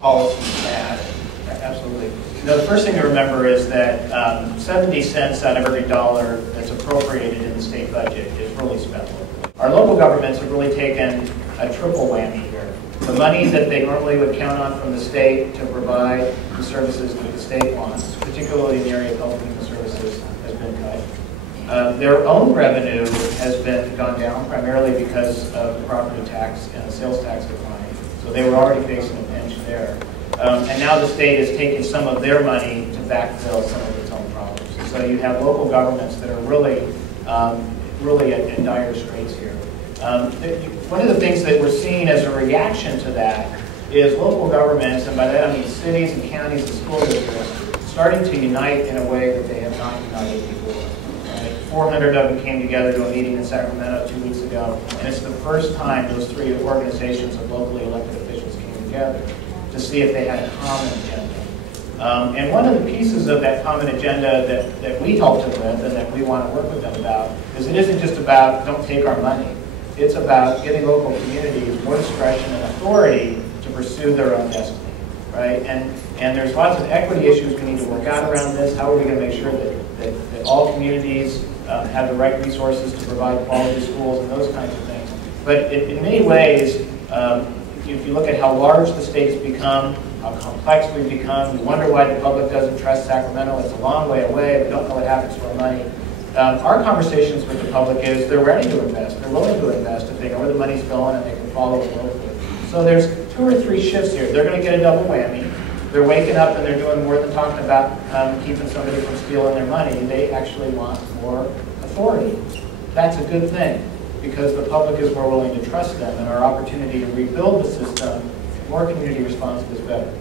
policy bad. Absolutely. The first thing to remember is that 70 cents out of every dollar that's appropriated in the state budget is really spent locally. Our local governments have really taken a triple whammy here. The money that they normally would count on from the state to provide the services that the state wants, particularly in the area of health and human services, has been cut. Their own revenue has been gone down primarily because of the property tax and the sales tax decline. So they were already facing a pinch there. And now the state is taking some of their money to backfill some of its own problems. And so you have local governments that are really in dire straits here. One of the things that we're seeing as a reaction to that is local governments, and by that I mean cities and counties and school districts, starting to unite in a way that they have not united before. 400 of them came together to a meeting in Sacramento 2 weeks ago, and it's the first time those three organizations of locally elected officials came together to see if they had a common agenda. And one of the pieces of that common agenda that we helped them with and that we want to work with them about is it isn't just about don't take our money. It's about giving local communities more discretion and authority to pursue their own destiny, right? And there's lots of equity issues we need to work out around this. How are we going to make sure that all communities have the right resources to provide quality schools and those kinds of things? But in many ways, if you look at how large the state's become, how complex we've become, you wonder why the public doesn't trust Sacramento. It's a long way away. We don't know what happens to our money. Our conversations with the public is they're ready to invest. They're willing to invest if they know where the money's going and they can follow it locally. So there's 2 or 3 shifts here. They're going to get a double whammy. They're waking up and they're doing more than talking about keeping somebody from stealing their money. They actually want more authority. That's a good thing because the public is more willing to trust them, and our opportunity to rebuild the system, more community responsive, is better.